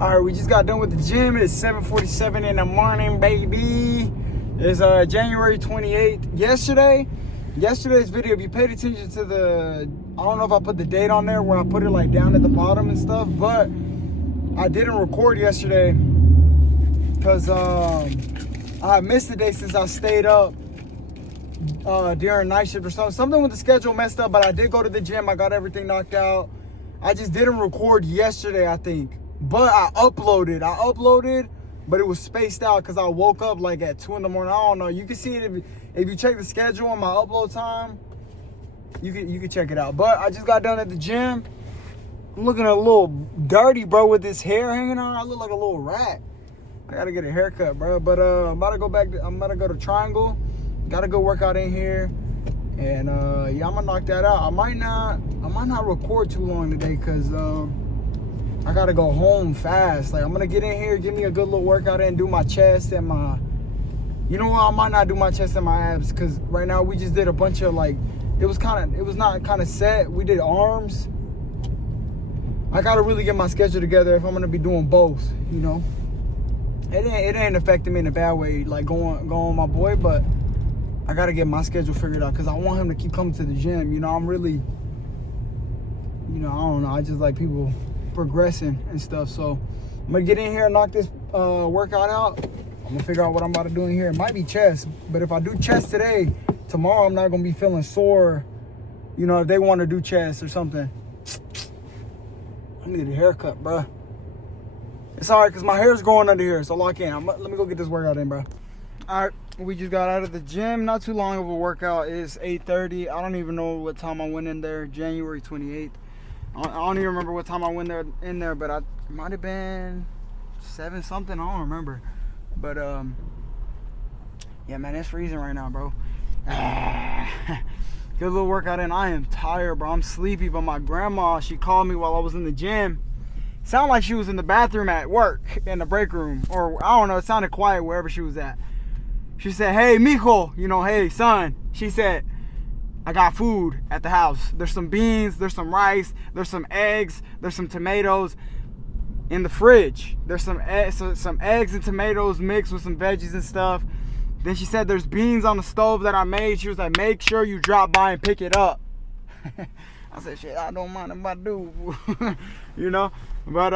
All right, we just got done with the gym. It's 7:47 in the morning, baby. It's January 28th. Yesterday's video, if you paid attention to I don't know if I put the date on there where I put it like down at the bottom and stuff, but I didn't record yesterday because I missed the day since I stayed up during night shift or something. Something with the schedule messed up, but I did go to the gym. I got everything knocked out. I just didn't record yesterday, I think. But I uploaded, but it was spaced out because I woke up like at 2 in the morning. I don't know. You can see it if you check the schedule on my upload time. You can check it out. But I just got done at the gym. I'm looking a little dirty, bro, with this hair hanging on. I look like a little rat. I gotta get a haircut, bro. But I'm about to go back. I'm about to go to Triangle. Gotta go work out in here. And yeah, I'm gonna knock that out. I might not record too long today because I gotta go home fast. Like, I'm gonna get in here, give me a good little workout and do my chest and my, you know what, I might not do my chest and my abs because right now we just did a bunch of like, it was not kind of set. We did arms. I gotta really get my schedule together if I'm gonna be doing both, you know. It ain't affecting me in a bad way, like going with my boy, but I gotta get my schedule figured out because I want him to keep coming to the gym. You know, I'm really, you know, I don't know. I just like people progressing and stuff. So I'm gonna get in here and knock this workout out. I'm gonna figure out what I'm about to do in here. It might be chest, but if I do chest today, tomorrow I'm not gonna be feeling sore. You know, if they want to do chest or something. I need a haircut, bro. It's all right because my hair's growing under here, so lock in. Let me go get this workout in, bro. All right, we just got out of the gym. Not too long of a workout. It's 8:30. I don't even know what time I went in there. January 28th. I don't even remember what time I went in there, but it might have been 7 something. I don't remember. But yeah, man, it's freezing right now, bro. Good little workout in. I am tired, bro. I'm sleepy, but my grandma, she called me while I was in the gym. Sounded like she was in the bathroom at work in the break room, or I don't know. It sounded quiet wherever she was at. She said, "Hey, mijo," you know, "Hey, son." She said, "I got food at the house. There's some beans, there's some rice, there's some eggs, there's some tomatoes in the fridge. There's some eggs and tomatoes mixed with some veggies and stuff." Then she said, "There's beans on the stove that I made." She was like, "Make sure you drop by and pick it up." I said, "Shit, I don't mind if I do." You know? But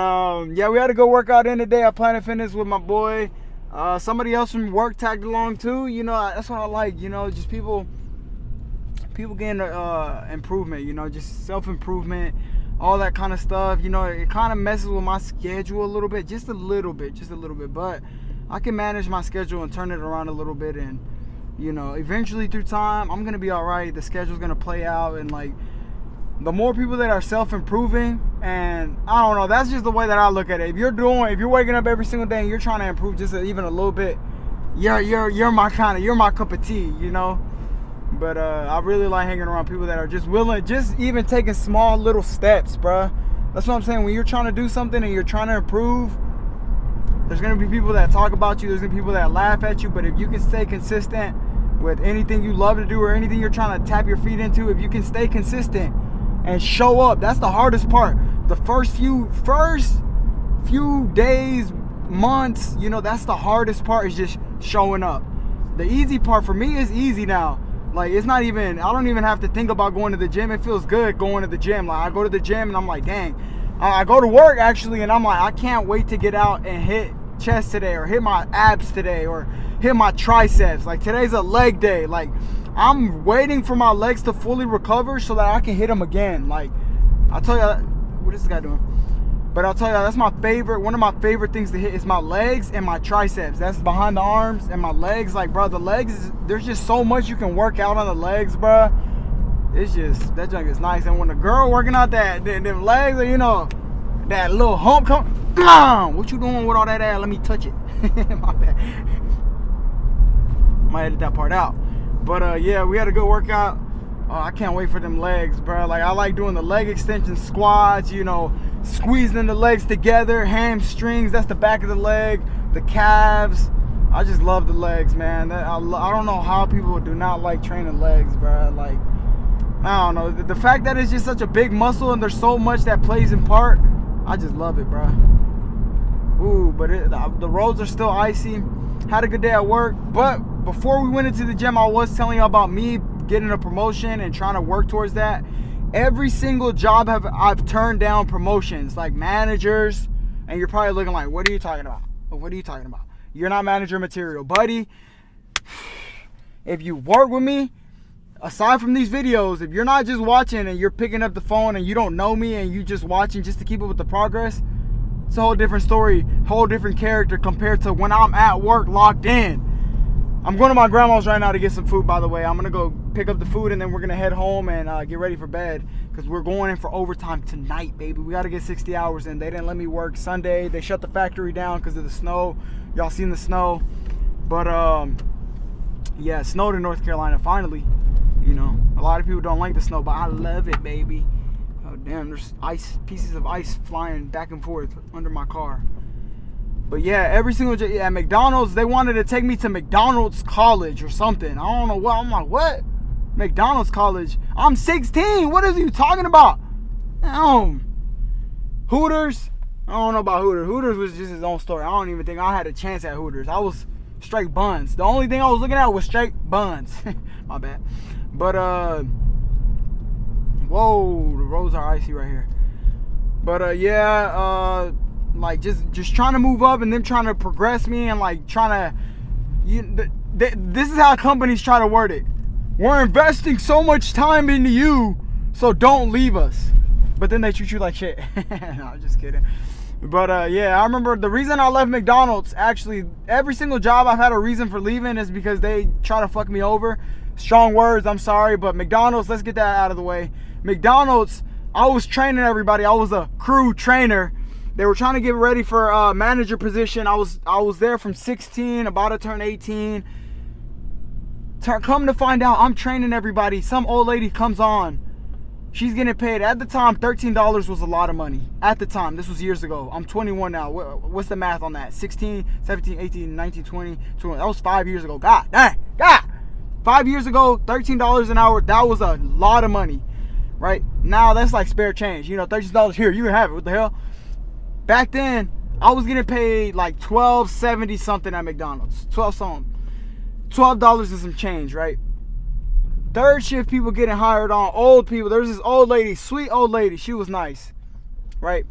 yeah, we had to go work out in today at Planet Fitness with my boy. Somebody else from work tagged along too. You know, that's what I like. You know, just people getting improvement, you know, just self-improvement, all that kind of stuff. You know, it kind of messes with my schedule a little bit, just a little bit, but I can manage my schedule and turn it around a little bit, and you know, eventually through time I'm gonna be all right. The schedule's gonna play out, and like, the more people that are self-improving, and I don't know, that's just the way that I look at it. If you're waking up every single day and you're trying to improve just even a little bit, you're my cup of tea, you know. But I really like hanging around people that are just willing, just even taking small little steps, bruh. That's what I'm saying. When you're trying to do something and you're trying to improve, there's going to be people that talk about you. There's going to be people that laugh at you. But if you can stay consistent with anything you love to do or anything you're trying to tap your feet into, if you can stay consistent and show up, that's the hardest part. The first few days, months, you know, that's the hardest part, is just showing up. The easy part for me is easy now. Like, it's not even, I don't even have to think about going to the gym. It feels good going to the gym. Like, I go to the gym and I'm like, dang. I go to work actually and I'm like, I can't wait to get out and hit chest today, or hit my abs today, or hit my triceps. Like, today's a leg day. Like, I'm waiting for my legs to fully recover so that I can hit them again. Like, I'll tell you, what is this guy doing? But I'll tell you, that's my favorite. One of my favorite things to hit is my legs and my triceps. That's behind the arms and my legs. Like, bro, the legs, there's just so much you can work out on the legs, bro. It's just, that junk is nice. And when the girl working out them legs, you know, that little hump come, what you doing with all that ass? Let me touch it. My bad. Might edit that part out. But yeah, we had a good workout. I can't wait for them legs, bro. Like, I like doing the leg extension squats, you know, squeezing the legs together, hamstrings, that's the back of the leg, the calves. I just love the legs, man. I don't know how people do not like training legs, bro. Like, I don't know. The fact that it's just such a big muscle and there's so much that plays in part, I just love it, bro. but the roads are still icy. Had a good day at work, but before we went into the gym, I was telling you about me getting a promotion and trying to work towards that. Every single job I've turned down promotions, like managers, and you're probably looking like, what are you talking about? What are you talking about? You're not manager material, buddy. If you work with me, aside from these videos, if you're not just watching and you're picking up the phone and you don't know me and you just watching just to keep up with the progress, it's a whole different story, whole different character compared to when I'm at work locked in. I'm going to my grandma's right now to get some food, by the way. I'm going to go pick up the food and then we're going to head home and get ready for bed because we're going in for overtime tonight, baby. We got to get 60 hours in. They didn't let me work Sunday. They shut the factory down because of the snow. Y'all seen the snow. But, yeah, it snowed in North Carolina finally. You know, a lot of people don't like the snow, but I love it, baby. Oh, damn, there's pieces of ice flying back and forth under my car. But yeah, every single at McDonald's, they wanted to take me to McDonald's college or something. I don't know what. I'm like, what? McDonald's college? I'm 16. What are you talking about? Hooters? I don't know about Hooters. Hooters was just his own story. I don't even think I had a chance at Hooters. I was straight buns. The only thing I was looking at was straight buns. My bad. But, whoa, the roads are icy right here. But, yeah, like just trying to move up and them trying to progress me and like trying to, this is how companies try to word it. We're investing so much time into you, so don't leave us. But then they treat you like shit. No, I'm just kidding. But yeah, I remember the reason I left McDonald's, actually, every single job I've had a reason for leaving is because they try to fuck me over. Strong words, I'm sorry, but McDonald's, let's get that out of the way. McDonald's, I was training everybody. I was a crew trainer. They were trying to get ready for a manager position. I was there from 16, about to turn 18. Come to find out, I'm training everybody. Some old lady comes on. She's getting paid. At the time, $13 was a lot of money. At the time, this was years ago. I'm 21 now. What's the math on that? 16, 17, 18, 19, 20, 21. That was 5 years ago. God dang. God. 5 years ago, $13 an hour. That was a lot of money. Right? Now, that's like spare change. You know, $13 here. You can have it. What the hell? Back then, I was getting paid like $12.70 something at McDonald's. $12 and some change, right? Third shift people getting hired on, old people. There was this old lady, sweet old lady. She was nice, right?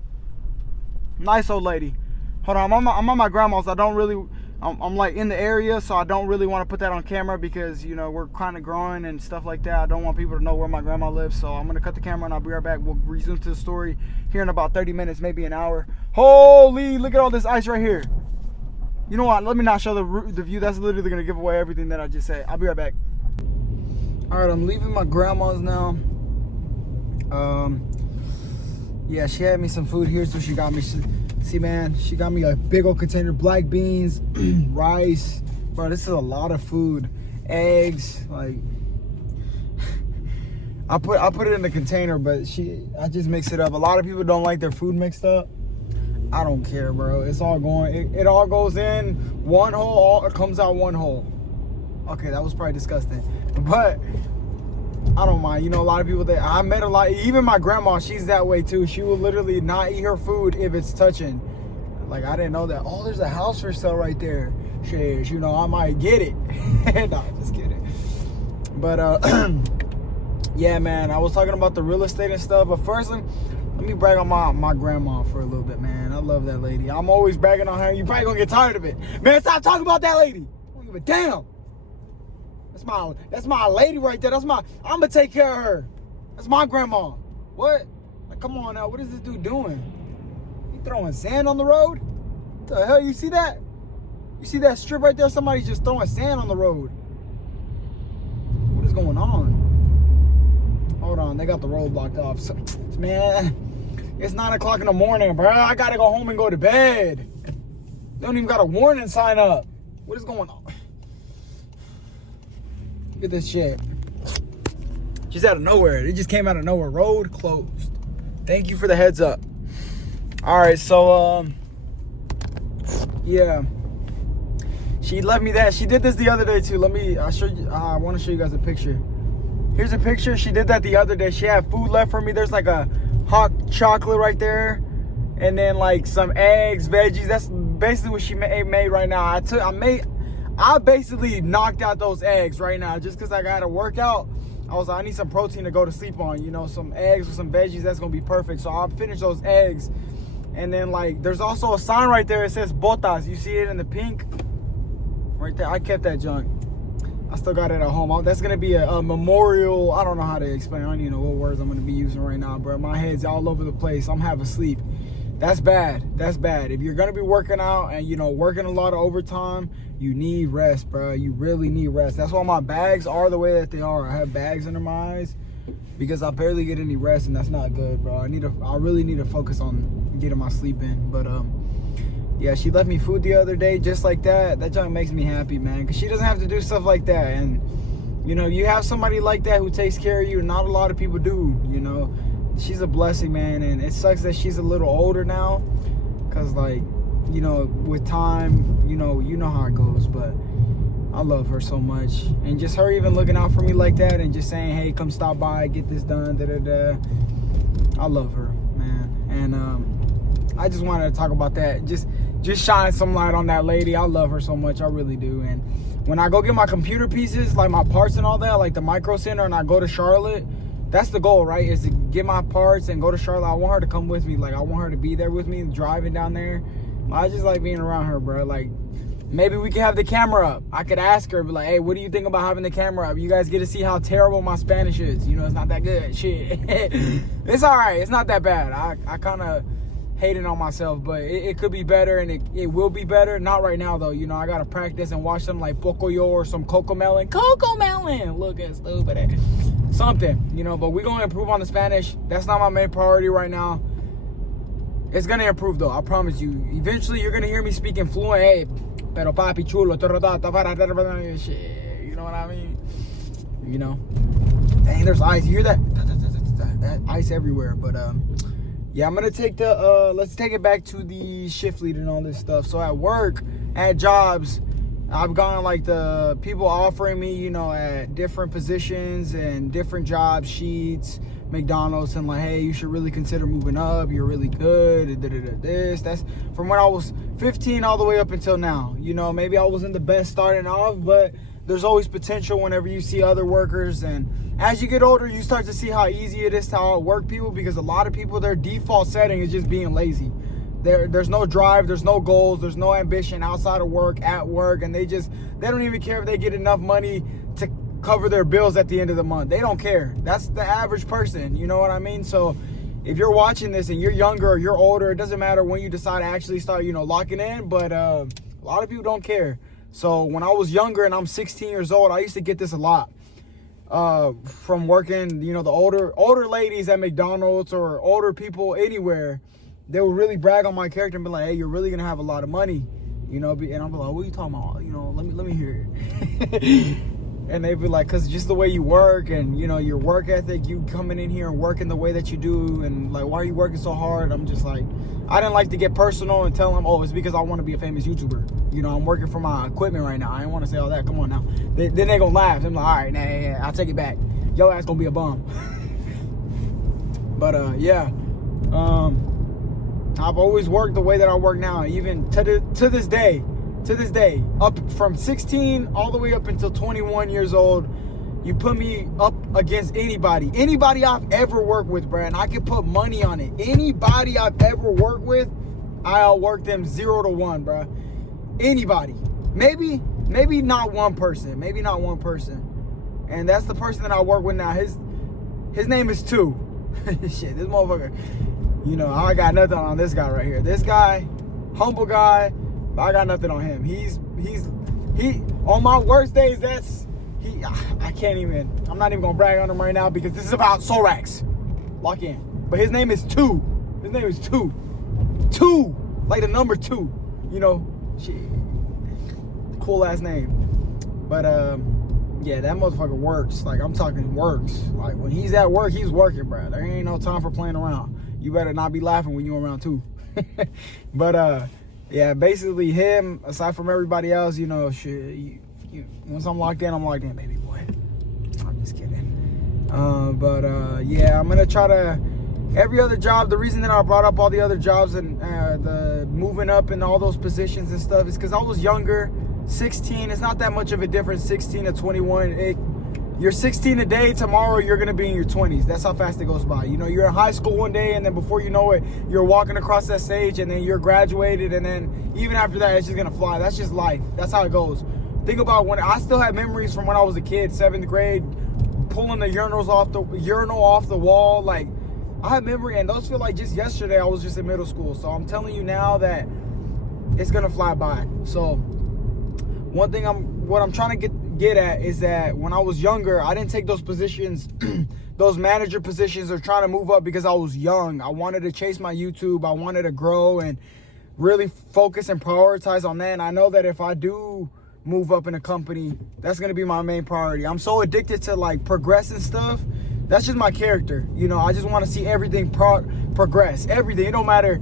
Nice old lady. Hold on, I'm on my grandma's. I'm like in the area, so I don't really want to put that on camera because, you know, we're kind of growing and stuff like that. I don't want people to know where my grandma lives, so I'm going to cut the camera and I'll be right back. We'll resume to the story here in about 30 minutes, maybe an hour. Holy, look at all this ice right here. You know what? Let me not show the view. That's literally going to give away everything that I just said. I'll be right back. All right, I'm leaving my grandma's now. Yeah, she had me some food here, so she got me... See, man, she got me a big old container, black beans, rice. Bro, this is a lot of food. Eggs, like, I put it in the container, but I just mix it up. A lot of people don't like their food mixed up. I don't care, bro. It's all going, it all goes in one hole, it comes out one hole. Okay, that was probably disgusting, but I don't mind. You know, a lot of people that I met, a lot, even my grandma, she's that way too. She will literally not eat her food if it's touching. Like, I didn't know that. Oh, there's a house for sale right there. Shit, you know, I might get it. No, just kidding. But yeah, man, I was talking about the real estate and stuff, but first let me brag on my grandma for a little bit, man. I love that lady. I'm always bragging on her. You probably gonna get tired of it. Man, stop talking about that lady. I don't give a damn. That's my lady right there. I'm gonna take care of her. That's my grandma. What? Like, come on now. What is this dude doing? He throwing sand on the road? What the hell? You see that? You see that strip right there? Somebody's just throwing sand on the road. What is going on? Hold on. They got the road blocked off. So, man, it's 9 o'clock in the morning, bro. I gotta go home and go to bed. They don't even got a warning sign up. What is going on? Look at this shit. Just out of nowhere. It just came out of nowhere. Road closed. Thank you for the heads up. All right, so yeah. She left me that. She did this the other day too. I'll show you. I want to show you guys a picture. Here's a picture. She did that the other day. She had food left for me. There's like a hot chocolate right there. and then like some eggs, veggies. That's basically what she made right now. I basically knocked out those eggs right now just because I got to work out. I was like, I need some protein to go to sleep on, you know, some eggs with some veggies. That's going to be perfect. So I'll finish those eggs. And then, like, there's also a sign right there. It says botas. You see it in the pink? Right there. I kept that junk. I still got it at home. That's going to be a memorial. I don't know how to explain. I don't even know what words I'm going to be using right now, bro. My head's all over the place. I'm half asleep. That's bad. That's bad. If you're going to be working out and, you know, working a lot of overtime, you need rest, bro. You really need rest. That's why my bags are the way that they are. I have bags under my eyes because I barely get any rest, and that's not good, bro. I really need to focus on getting my sleep in. But yeah, she left me food the other day just like that. That junk makes me happy, man, because she doesn't have to do stuff like that. And, you know, you have somebody like that who takes care of you. Not a lot of people do, you know. She's a blessing, man, and it sucks that she's a little older now because, like, you know, with time, you know how it goes, but I love her so much. And just her even looking out for me like that and just saying, hey, come stop by, get this done, da-da-da. I love her, man. And I just wanted to talk about that. Just shine some light on that lady. I love her so much. I really do. And when I go get my computer pieces, like my parts and all that, like the Micro Center, and I go to Charlotte, that's the goal, right? Is to get my parts and go to Charlotte. I want her to come with me. Like, I want her to be there with me, driving down there. I just like being around her, bro. Like, maybe we can have the camera up. I could ask her, be like, hey, what do you think about having the camera up? You guys get to see how terrible my Spanish is. You know, it's not that good. Shit. It's all right. It's not that bad. I kind of hating on myself, but it could be better, and it will be better. Not right now, though. You know, I got to practice and watch something like Pocoyo or some Coco Melon. Coco Melon! Looking stupid. Something, you know, but we're going to improve on the Spanish. That's not my main priority right now. It's going to improve, though. I promise you. Eventually, you're going to hear me speaking fluent. Hey, pero papi chulo. Shit. You know what I mean? You know? Dang, there's ice. You hear that? That ice everywhere. But, yeah, I'm going to take let's take it back to the shift lead and all this stuff. So, at work, at jobs, I've gone like the people offering me, you know, at different positions and different job sheets, McDonald's, and like, hey, you should really consider moving up. You're really good. That's from when I was 15 all the way up until now. You know, maybe I wasn't the best starting off, but there's always potential whenever you see other workers. And as you get older, you start to see how easy it is to outwork people, because a lot of people, their default setting is just being lazy. There's no drive, there's no goals, there's no ambition outside of work, at work, and they don't even care if they get enough money to cover their bills at the end of the month. They don't care. That's the average person, you know what I mean? So if you're watching this and you're younger or you're older, it doesn't matter when you decide to actually start, you know, locking in, but a lot of people don't care. So when I was younger and I'm 16 years old, I used to get this a lot from working, you know, the older ladies at McDonald's or older people anywhere. They would really brag on my character and be like, hey, you're really gonna have a lot of money, you know. And I'm like, what are you talking about? You know, let me hear it. And they'd be like, cause just the way you work and, you know, your work ethic, you coming in here and working the way that you do, and like, why are you working so hard? I'm just like, I didn't like to get personal and tell them, oh, it's because I want to be a famous YouTuber. You know, I'm working for my equipment right now. I didn't want to say all that. Come on now. Then they gonna laugh. I'm like, all right, nah, I'll take it back. Your ass gonna be a bum. But yeah. I've always worked the way that I work now, even to this day, up from 16 all the way up until 21 years old. You put me up against anybody I've ever worked with, bro, and I can put money on it. Anybody I've ever worked with, I outwork them 0 to 1, bro. Anybody. Maybe not one person. And that's the person that I work with now. His name is 2. Shit, this motherfucker. You know, I got nothing on this guy right here. This guy, humble guy, but I got nothing on him. He on my worst days, I can't even, I'm not even gonna brag on him right now because this is about Sollracz. Lock in. But his name is 2. His name is 2. 2, like the number 2. You know, shit. Cool ass name. But yeah, that motherfucker works. Like, I'm talking works. Like, when he's at work, he's working, bro. There ain't no time for playing around. You better not be laughing when you're around too. But yeah, basically him, aside from everybody else, you know, shit, once I'm locked in, baby boy. I'm just kidding. But yeah, I'm gonna try to every other job, the reason that I brought up all the other jobs and the moving up in all those positions and stuff is because I was younger. 16, it's not that much of a difference, 16 to 21. You're 16 today, tomorrow you're gonna be in your 20s. That's how fast it goes by. You know, you're in high school one day, and then before you know it, you're walking across that stage, and then you're graduated, and then even after that, it's just gonna fly. That's just life. That's how it goes. Think about when I still have memories from when I was a kid, 7th grade, pulling the urinal off the wall. Like, I have memory, and those feel like just yesterday. I was just in middle school. So I'm telling you now that it's gonna fly by. So one thing what I'm trying to get at is that when I was younger, I didn't take those positions, those manager positions, or trying to move up because I was young. I wanted to chase my YouTube. I wanted to grow and really focus and prioritize on that. And I know that if I do move up in a company, that's going to be my main priority. I'm so addicted to like progressing stuff. That's just my character. You know, I just want to see everything progress. Everything. It don't matter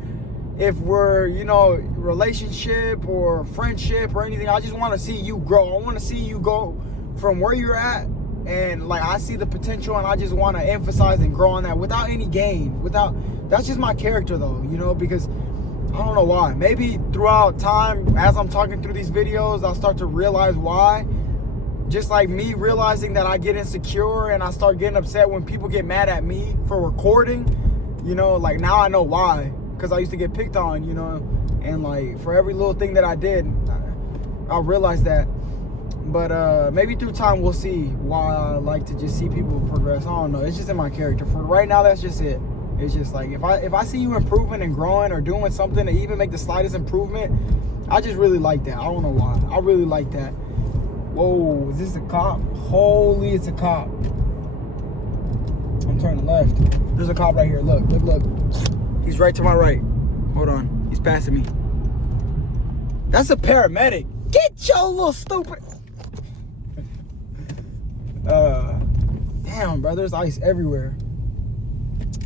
if we're, you know, relationship or friendship or anything. I just want to see you grow. I want to see you go from where you're at, and like I see the potential, and I just want to emphasize and grow on that without any gain. That's just my character though, you know, because I don't know why. Maybe throughout time, as I'm talking through these videos, I'll start to realize why. Just like me realizing that I get insecure and I start getting upset when people get mad at me for recording. You know, like now I know why. Because I used to get picked on, you know. And like for every little thing that I did, I realized that. But maybe through time we'll see why I like to just see people progress. I don't know. It's just in my character. For right now, that's just it. It's just like if I see you improving and growing or doing something to even make the slightest improvement, I just really like that. I don't know why. I really like that. Whoa, is this a cop? Holy, it's a cop. I'm turning left. There's a cop right here. Look. He's right to my right. Hold on. He's passing me. That's a paramedic. Get your little stupid. Damn, bro. There's ice everywhere.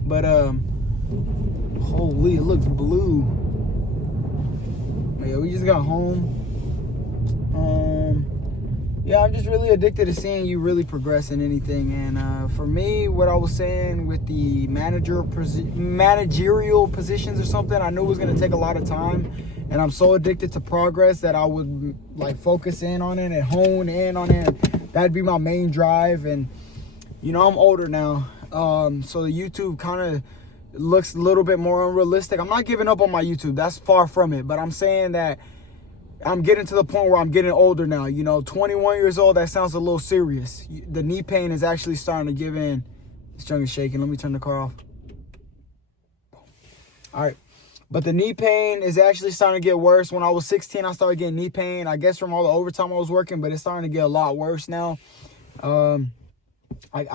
But holy, it looks blue. Yeah, we just got home. Yeah, I'm just really addicted to seeing you really progress in anything. And for me, what I was saying with the managerial positions or something, I knew it was gonna take a lot of time. And I'm so addicted to progress that I would like focus in on it and hone in on it. That'd be my main drive. And you know, I'm older now. So the YouTube kind of looks a little bit more unrealistic. I'm not giving up on my YouTube. That's far from it. But I'm saying that I'm getting to the point where I'm getting older now. You know, 21 years old, that sounds a little serious. The knee pain is actually starting to give in. This junk is shaking. Let me turn the car off. All right. But the knee pain is actually starting to get worse. When I was 16, I started getting knee pain. I guess from all the overtime I was working, but it's starting to get a lot worse now. I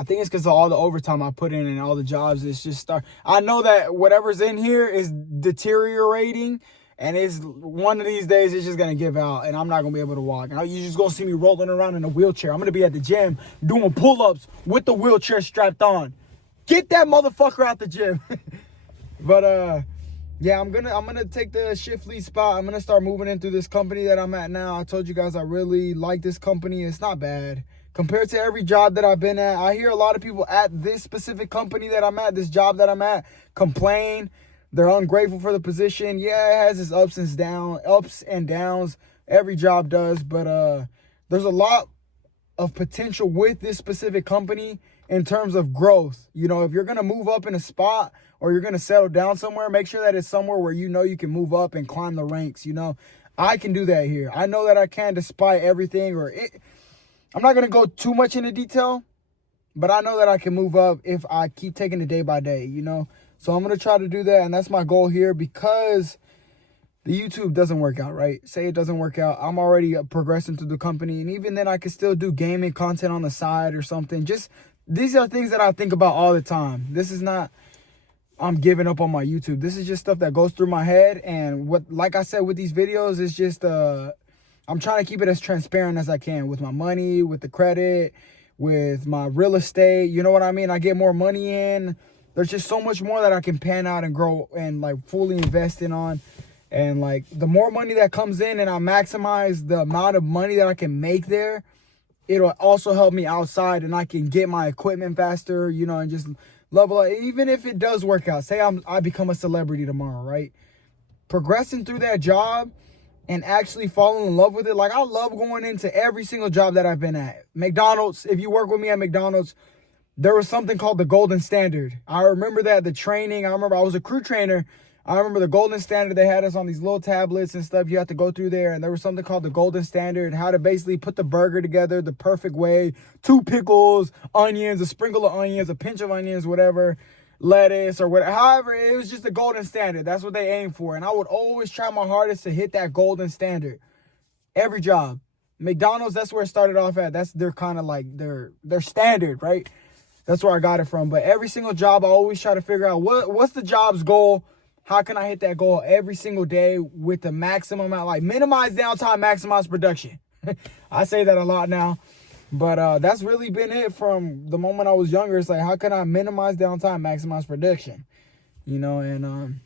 think it's because of all the overtime I put in and all the jobs. It's just I know that whatever's in here is deteriorating, and it's one of these days it's just gonna give out, and I'm not gonna be able to walk. And you're just gonna see me rolling around in a wheelchair. I'm gonna be at the gym doing pull-ups with the wheelchair strapped on. Get that motherfucker out the gym. But yeah, I'm gonna take the shift lead spot. I'm gonna start moving into this company that I'm at now. I told you guys I really like this company. It's not bad compared to every job that I've been at. I hear a lot of people at this specific company that I'm at, this job that I'm at, complain. They're ungrateful for the position. Yeah, it has its ups and downs. Every job does, but there's a lot of potential with this specific company in terms of growth. You know, if you're gonna move up in a spot or you're gonna settle down somewhere, make sure that it's somewhere where you know you can move up and climb the ranks. You know, I can do that here. I know that I can, despite everything. I'm not gonna go too much into detail, but I know that I can move up if I keep taking it day by day. You know. So I'm going to try to do that, and that's my goal here, because the YouTube doesn't work out, right? Say it doesn't work out. I'm already progressing through the company, and even then I can still do gaming content on the side or something. Just these are things that I think about all the time. This is not I'm giving up on my YouTube. This is just stuff that goes through my head, and like I said with these videos, it's just I'm trying to keep it as transparent as I can with my money, with the credit, with my real estate. You know what I mean? I get more money in. There's just so much more that I can pan out and grow and like fully invest in on. And like the more money that comes in and I maximize the amount of money that I can make there, it'll also help me outside, and I can get my equipment faster, you know, and just level up. Even if it does work out, say I become a celebrity tomorrow, right? Progressing through that job and actually falling in love with it. Like, I love going into every single job that I've been at. McDonald's, if you work with me at McDonald's, there was something called the golden standard. I remember that, the training. I remember I was a crew trainer. I remember the golden standard. They had us on these little tablets and stuff. You had to go through there. And there was something called the golden standard, how to basically put the burger together the perfect way. 2 pickles, onions, a sprinkle of onions, a pinch of onions, whatever, lettuce or whatever. However, it was just the golden standard. That's what they aim for. And I would always try my hardest to hit that golden standard. Every job. McDonald's, that's where it started off at. That's their kind of like their standard, right? That's where I got it from. But every single job, I always try to figure out what's the job's goal. How can I hit that goal every single day with the maximum amount, like minimize downtime, maximize production. I say that a lot now, but that's really been it from the moment I was younger. It's like, how can I minimize downtime, maximize production? You know, and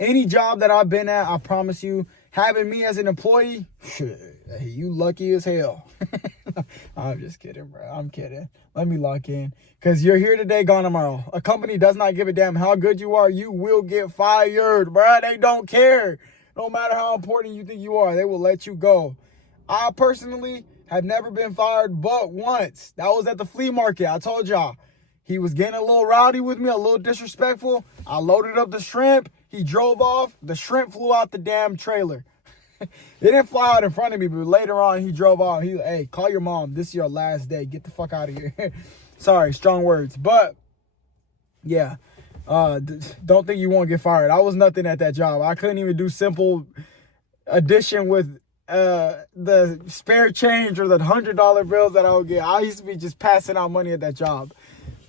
any job that I've been at, I promise you, having me as an employee, you lucky as hell. I'm just kidding, bro. I'm kidding. Let me lock in. Because you're here today, gone tomorrow. A company does not give a damn how good you are. You will get fired, bro. They don't care. No matter how important you think you are, they will let you go. I personally have never been fired but once. That was at the flea market. I told y'all. He was getting a little rowdy with me, a little disrespectful. I loaded up the shrimp. He drove off. The shrimp flew out the damn trailer. It didn't fly out in front of me, but later on, he drove off. Hey, call your mom. This is your last day. Get the fuck out of here. Sorry, strong words. But, yeah. Don't think you won't get fired. I was nothing at that job. I couldn't even do simple addition with the spare change or the $100 bills that I would get. I used to be just passing out money at that job.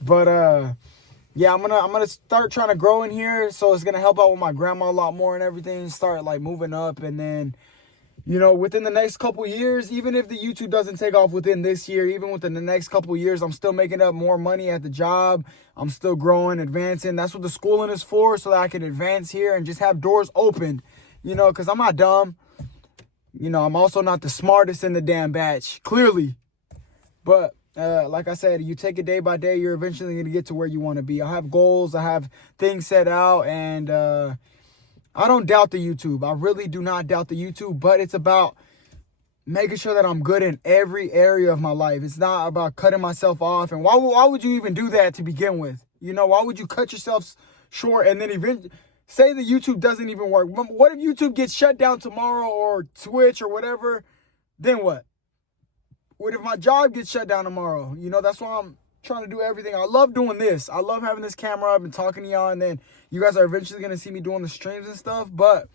But, yeah, I'm gonna start trying to grow in here, so it's gonna help out with my grandma a lot more and everything. Start like moving up, and then, you know, within the next couple years, even if the YouTube doesn't take off within this year, even within the next couple years, I'm still making up more money at the job. I'm still growing, advancing. That's what the schooling is for, so that I can advance here and just have doors opened. You know, because I'm not dumb. You know, I'm also not the smartest in the damn batch, clearly, but. Like I said, you take it day by day, you're eventually going to get to where you want to be. I have goals, I have things set out, and I don't doubt the YouTube. I really do not doubt the YouTube, but it's about making sure that I'm good in every area of my life. It's not about cutting myself off. And why would you even do that to begin with? You know, why would you cut yourself short and then eventually say the YouTube doesn't even work? What if YouTube gets shut down tomorrow, or Twitch or whatever? Then what? What if my job gets shut down tomorrow? You know, that's why I'm trying to do everything. I love doing this. I love having this camera up and talking to y'all. And then you guys are eventually going to see me doing the streams and stuff. But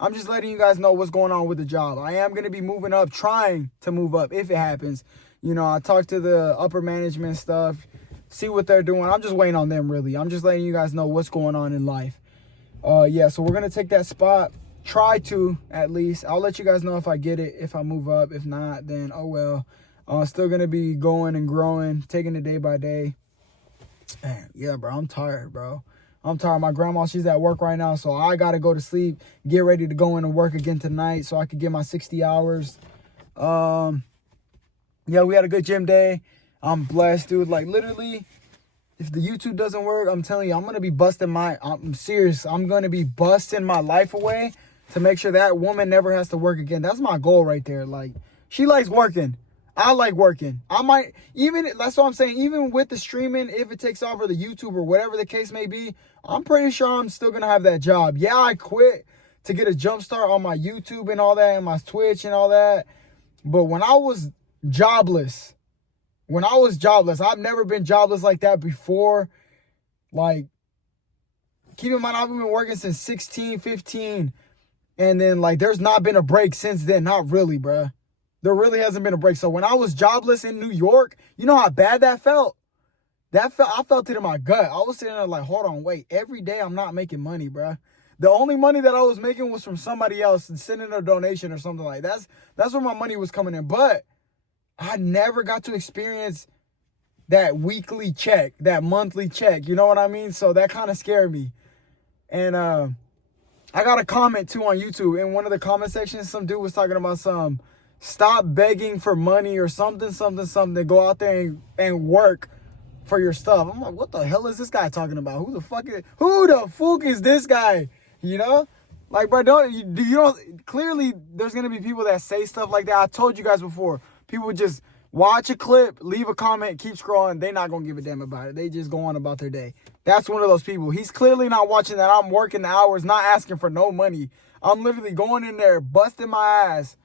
I'm just letting you guys know what's going on with the job. I am going to be moving up, trying to move up if it happens. You know, I talked to the upper management stuff, see what they're doing. I'm just waiting on them, really. I'm just letting you guys know what's going on in life. Yeah, so we're going to take that spot. Try to, at least. I'll let you guys know if I get it, if I move up. If not, then oh well. Still going to be going and growing, taking it day by day. Man, yeah, bro, I'm tired, bro. I'm tired. My grandma, she's at work right now, so I got to go to sleep, get ready to go into work again tonight so I could get my 60 hours. Yeah, we had a good gym day. I'm blessed, dude. Like, literally, if the YouTube doesn't work, I'm telling you, I'm going to be busting I'm serious. I'm going to be busting my life away to make sure that woman never has to work again. That's my goal right there. Like, she likes working. I like working. I might even, that's what I'm saying, even with the streaming, if it takes off, or the YouTube or whatever the case may be, I'm pretty sure I'm still going to have that job. Yeah, I quit to get a jump start on my YouTube and all that, and my Twitch and all that. But when I was jobless, I've never been jobless like that before. Like, keep in mind, I've been working since 16, 15. And then, like, there's not been a break since then. Not really, bruh. There really hasn't been a break. So when I was jobless in New York, you know how bad that felt? I felt it in my gut. I was sitting there like, hold on, wait. Every day I'm not making money, bruh. The only money that I was making was from somebody else and sending a donation or something like that. That's where my money was coming in. But I never got to experience that weekly check, that monthly check. You know what I mean? So that kind of scared me. And I got a comment too on YouTube. In one of the comment sections, some dude was talking about stop begging for money or something. Go out there and work for your stuff. I'm like, what the hell is this guy talking about? Who the fuck is this guy? You know? Like, bro, clearly there's going to be people that say stuff like that. I told you guys before. People just watch a clip, leave a comment, keep scrolling. They're not going to give a damn about it. They just go on about their day. That's one of those people. He's clearly not watching that I'm working the hours, not asking for no money. I'm literally going in there, busting my ass.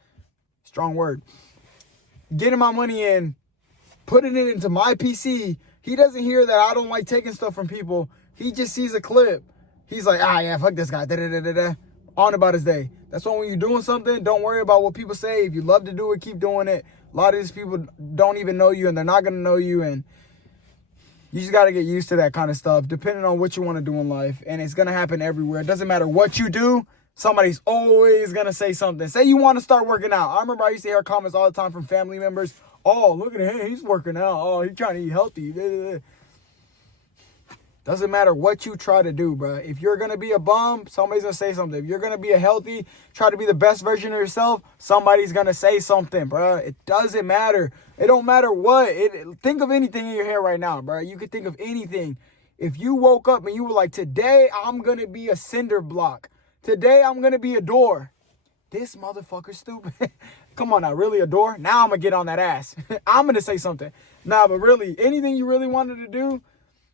Strong word. Getting my money in, putting it into my PC. He doesn't hear that I don't like taking stuff from people. He just sees a clip. He's like, yeah, fuck this guy. On about his day. That's why when you're doing something, don't worry about what people say. If you love to do it, keep doing it. A lot of these people don't even know you, and they're not going to know you, and you just got to get used to that kind of stuff, depending on what you want to do in life, and it's going to happen everywhere. It doesn't matter what you do. Somebody's always going to say something. Say you want to start working out. I remember I used to hear comments all the time from family members. Oh, look at him. He's working out. Oh, he's trying to eat healthy. Doesn't matter what you try to do, bro. If you're going to be a bum, somebody's going to say something. If you're going to be a healthy, try to be the best version of yourself, somebody's going to say something, bro. It doesn't matter. It don't matter what. Think of anything in your head right now, bro. You could think of anything. If you woke up and you were like, today I'm going to be a cinder block. Today I'm going to be a door. This motherfucker's stupid. Come on now, really a door? Now I'm going to get on that ass. I'm going to say something. Nah, but really, anything you really wanted to do,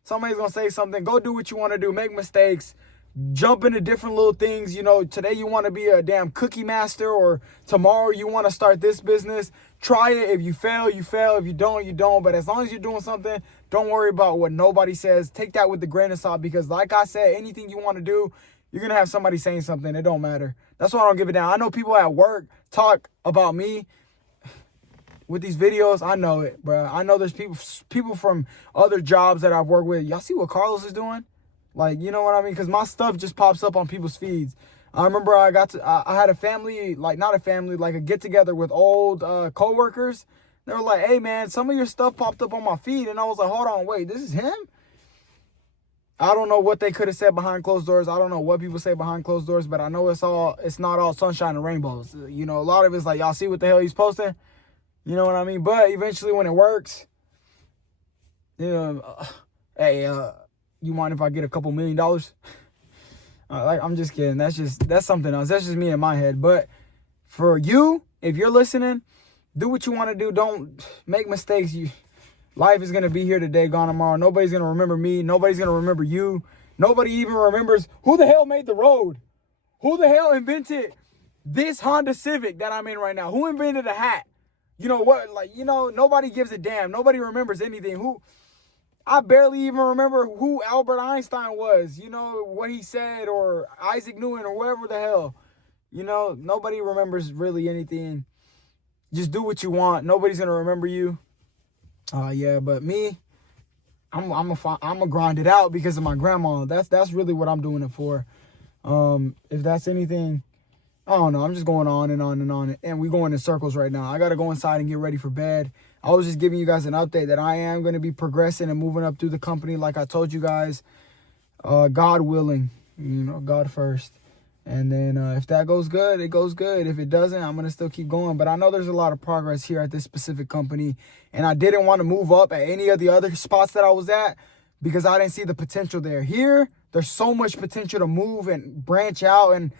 somebody's going to say something. Go do what you want to do. Make mistakes. Jump into different little things. You know, today you want to be a damn cookie master, or tomorrow you want to start this business. Try it. If you fail, you fail. If you don't, you don't. But as long as you're doing something, don't worry about what nobody says. Take that with the grain of salt, because like I said, anything you want to do, you're going to have somebody saying something. It don't matter. That's why I don't give it down. I know people at work talk about me with these videos. I know it, bro. I know there's people from other jobs that I've worked with. Y'all see what Carlos is doing? Like, you know what I mean? Because my stuff just pops up on people's feeds. I remember I had a family, like not a family, like a get-together with old co-workers. They were like, hey, man, some of your stuff popped up on my feed. And I was like, hold on, wait, this is him? I don't know what they could have said behind closed doors. I don't know what people say behind closed doors, but I know it's not all sunshine and rainbows. You know, a lot of it's like, y'all see what the hell he's posting? You know what I mean? But eventually when it works, you know, hey, you mind if I get a couple $1 million? Like, I'm just kidding. That's something else. That's just me in my head. But for you, if you're listening, do what you want to do. Don't make mistakes. Life is going to be here today, gone tomorrow. Nobody's going to remember me. Nobody's going to remember you. Nobody even remembers who the hell made the road. Who the hell invented this Honda Civic that I'm in right now? Who invented a hat? You know what? Like, you know, nobody gives a damn. Nobody remembers anything. I barely even remember who Albert Einstein was. You know, what he said, or Isaac Newton, or whatever the hell. You know, nobody remembers really anything. Just do what you want. Nobody's going to remember you. Yeah, but me, I'm gonna grind it out because of my grandma. That's really what I'm doing it for. If that's anything, I don't know. I'm just going on and on and on, and we going in circles right now. I gotta go inside and get ready for bed. I was just giving you guys an update that I am going to be progressing and moving up through the company, like I told you guys. God willing, you know, God first. And then if that goes good, it goes good. If it doesn't, I'm going to still keep going. But I know there's a lot of progress here at this specific company. And I didn't want to move up at any of the other spots that I was at because I didn't see the potential there. Here, there's so much potential to move and branch out. And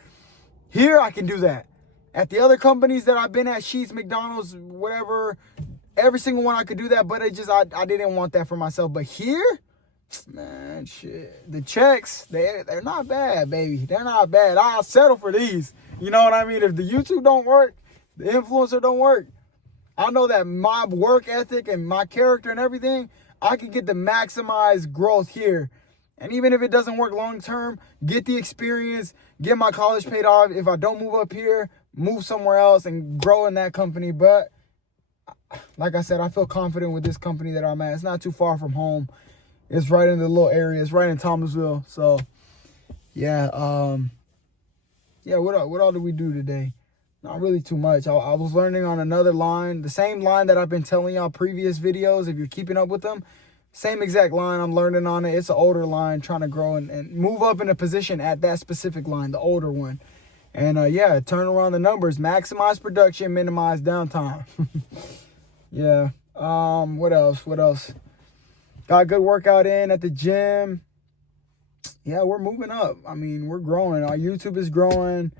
here, I can do that. At the other companies that I've been at, Sheetz, McDonald's, whatever, every single one I could do that. But it just, I didn't want that for myself. But here, man, shit. The checks, they're not bad, baby. They're not bad. I'll settle for these. You know what I mean? If the YouTube don't work, the influencer don't work, I know that my work ethic and my character and everything, I can get the maximized growth here. And even if it doesn't work long term, get the experience, get my college paid off. If I don't move up here, move somewhere else and grow in that company. But like I said, I feel confident with this company that I'm at. It's not too far from home. It's right in the little area. It's right in Thomasville. So, yeah. What all did we do today? Not really too much. I was learning on another line. The same line that I've been telling y'all previous videos, if you're keeping up with them. Same exact line. I'm learning on it. It's an older line, trying to grow and move up in a position at that specific line, the older one. And, turn around the numbers. Maximize production, minimize downtime. Yeah. What else? Got a good workout in at the gym. Yeah, we're moving up. I mean, we're growing. Our YouTube is growing.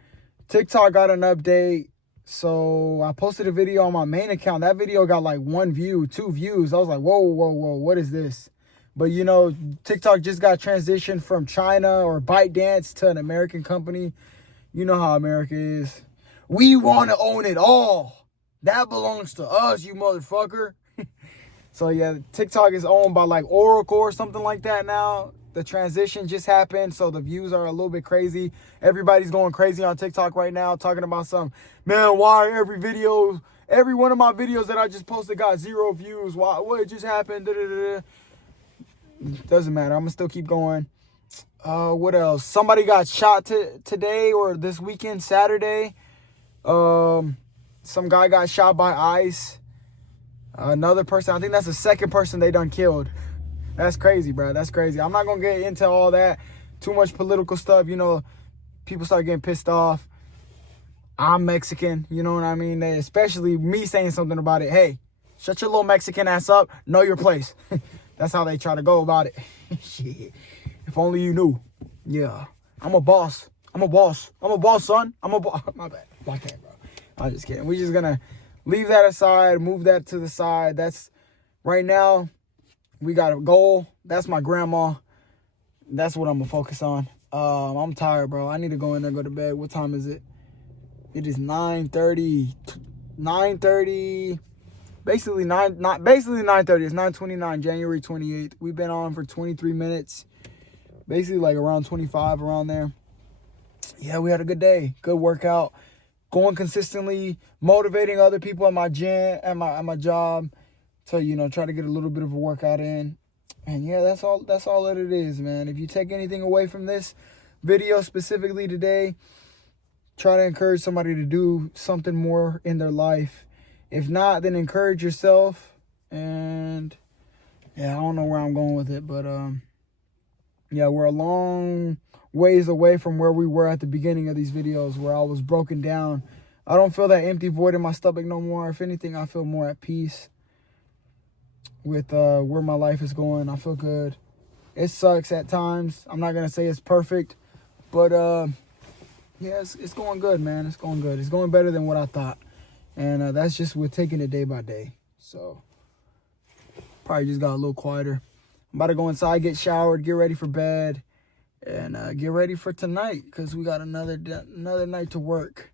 TikTok got an update. So I posted a video on my main account. That video got like 1 view, 2 views. I was like, whoa, what is this? But, you know, TikTok just got transitioned from China or ByteDance to an American company. You know how America is. We want to own it all. That belongs to us, you motherfucker. So, yeah, TikTok is owned by like Oracle or something like that now. The transition just happened, so the views are a little bit crazy. Everybody's going crazy on TikTok right now, talking about man, why every one of my videos that I just posted got 0 views? Why? What just happened? Doesn't matter. I'm going to still keep going. What else? Somebody got shot today or this weekend, Saturday. Some guy got shot by ICE. Another person, I think that's the second person they done killed. That's crazy, bro. That's crazy. I'm not going to get into all that. Too much political stuff. You know, people start getting pissed off. I'm Mexican. You know what I mean? Especially me saying something about it. Hey, shut your little Mexican ass up. Know your place. That's how they try to go about it. Shit. If only you knew. Yeah. I'm a boss. I'm a boss, son. I'm a boss. My bad. Okay, bro. I'm just kidding. We're just going to leave that aside. Move that to the side. That's right now. We got a goal. That's my grandma. That's what I'm going to focus on. I'm tired, bro. I need to go in there and go to bed. What time is it? It is 9:30. 9:30. Basically 9:30. It's 9:29, January 28th. We've been on for 23 minutes. Basically like around 25, around there. Yeah, we had a good day. Good workout. Going consistently, motivating other people at my gym, at my job. So, you know, try to get a little bit of a workout in. And yeah, that's all that it is, man. If you take anything away from this video specifically today, try to encourage somebody to do something more in their life. If not, then encourage yourself. And yeah, I don't know where I'm going with it, but yeah, we're a long ways away from where we were at the beginning of these videos, where I was broken down. I don't feel that empty void in my stomach no more. If anything, I feel more at peace with where my life is going. I feel good. It sucks at times. I'm not going to say it's perfect, but yeah, it's going good, man. It's going good. It's going better than what I thought. And that's just with taking it day by day. So probably just got a little quieter. I'm about to go inside, get showered, get ready for bed, and get ready for tonight, because we got another night to work.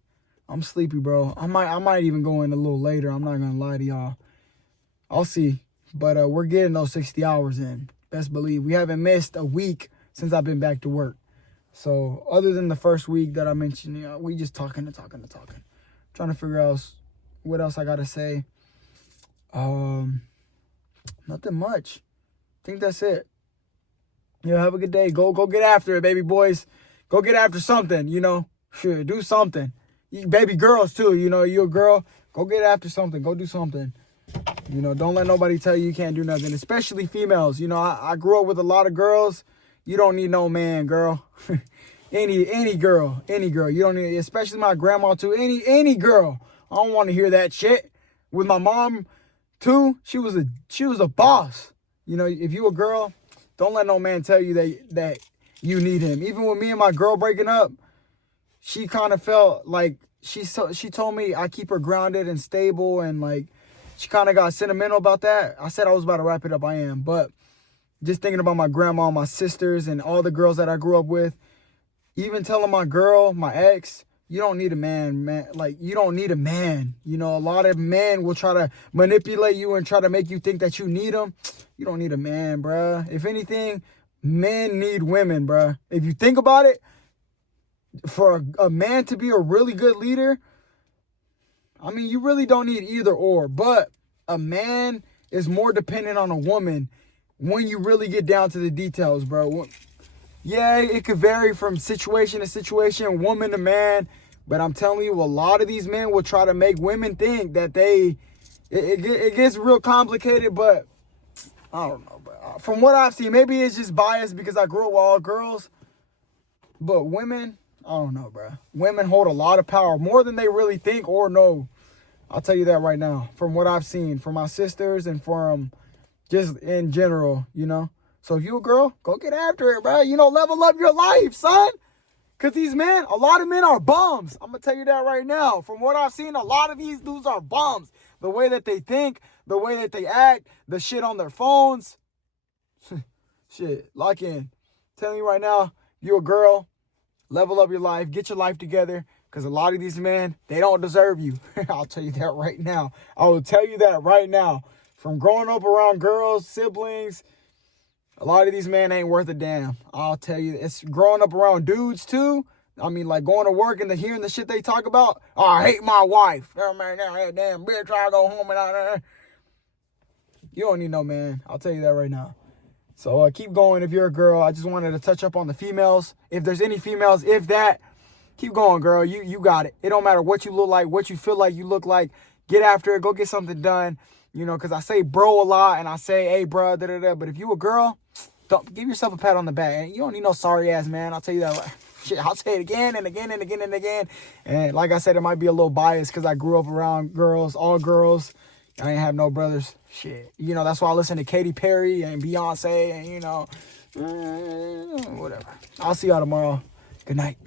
I'm sleepy, bro. I might even go in a little later. I'm not going to lie to y'all. I'll see. But we're getting those 60 hours in. Best believe. We haven't missed a week since I've been back to work. So other than the first week that I mentioned, you know, we just talking. Trying to figure out what else I got to say. Nothing much. I think that's it. Yeah, have a good day. Go get after it, baby boys. Go get after something, you know. Sure, do something. You baby girls, too, you know, you're a girl. Go get after something. Go do something. You know, don't let nobody tell you can't do nothing, especially females. You know, I grew up with a lot of girls. You don't need no man, girl. any girl. You don't need, especially my grandma, too. Any girl. I don't want to hear that shit. With my mom, too, she was a boss. You know, if you a girl, don't let no man tell you that you need him. Even with me and my girl breaking up, she kind of felt like she told me I keep her grounded and stable, and like she kind of got sentimental about that. I said I was about to wrap it up. I am, but just thinking about my grandma, my sisters, and all the girls that I grew up with. Even telling my girl, my ex, you don't need a man. Like, you don't need a man. You know, a lot of men will try to manipulate you and try to make you think that you need them. You don't need a man, bruh. If anything, men need women, bruh. If you think about it, for a man to be a really good leader, I mean, you really don't need either or. But a man is more dependent on a woman when you really get down to the details, bro. Yeah, it could vary from situation to situation, woman to man. But I'm telling you, a lot of these men will try to make women think that it gets real complicated. But I don't know, bro. From what I've seen, maybe it's just biased because I grew up with all girls. But women, I don't know, bro. Women hold a lot of power, more than they really think or know. I'll tell you that right now. From what I've seen, from my sisters and from just in general, you know. So if you a girl, go get after it, bro. You know, level up your life, son. Because these men, a lot of men are bums. I'm going to tell you that right now. From what I've seen, a lot of these dudes are bums. The way that they think, the way that they act, the shit on their phones. Shit, lock in. Telling you right now, you a girl, level up your life, get your life together. Because a lot of these men, they don't deserve you. I'll tell you that right now. I will tell you that right now. From growing up around girls, siblings, a lot of these men ain't worth a damn. I'll tell you. It's growing up around dudes, too. I mean, like, going to work and hearing the shit they talk about. Oh, I hate my wife. Oh, man, that damn bitch try to go home and out there. You don't need no man. I'll tell you that right now. So, keep going if you're a girl. I just wanted to touch up on the females. If there's any females, if that, keep going, girl. You got it. It don't matter what you look like, what you feel like you look like. Get after it. Go get something done. You know, because I say bro a lot and I say, hey, bro, da-da-da. But if you a girl, don't give yourself a pat on the back. You don't need no sorry ass man. I'll tell you that. Shit, I'll say it again and again and again and again. And like I said, it might be a little biased because I grew up around girls, all girls. I ain't have no brothers. Shit. You know, that's why I listen to Katy Perry and Beyonce and, you know, whatever. I'll see y'all tomorrow. Good night.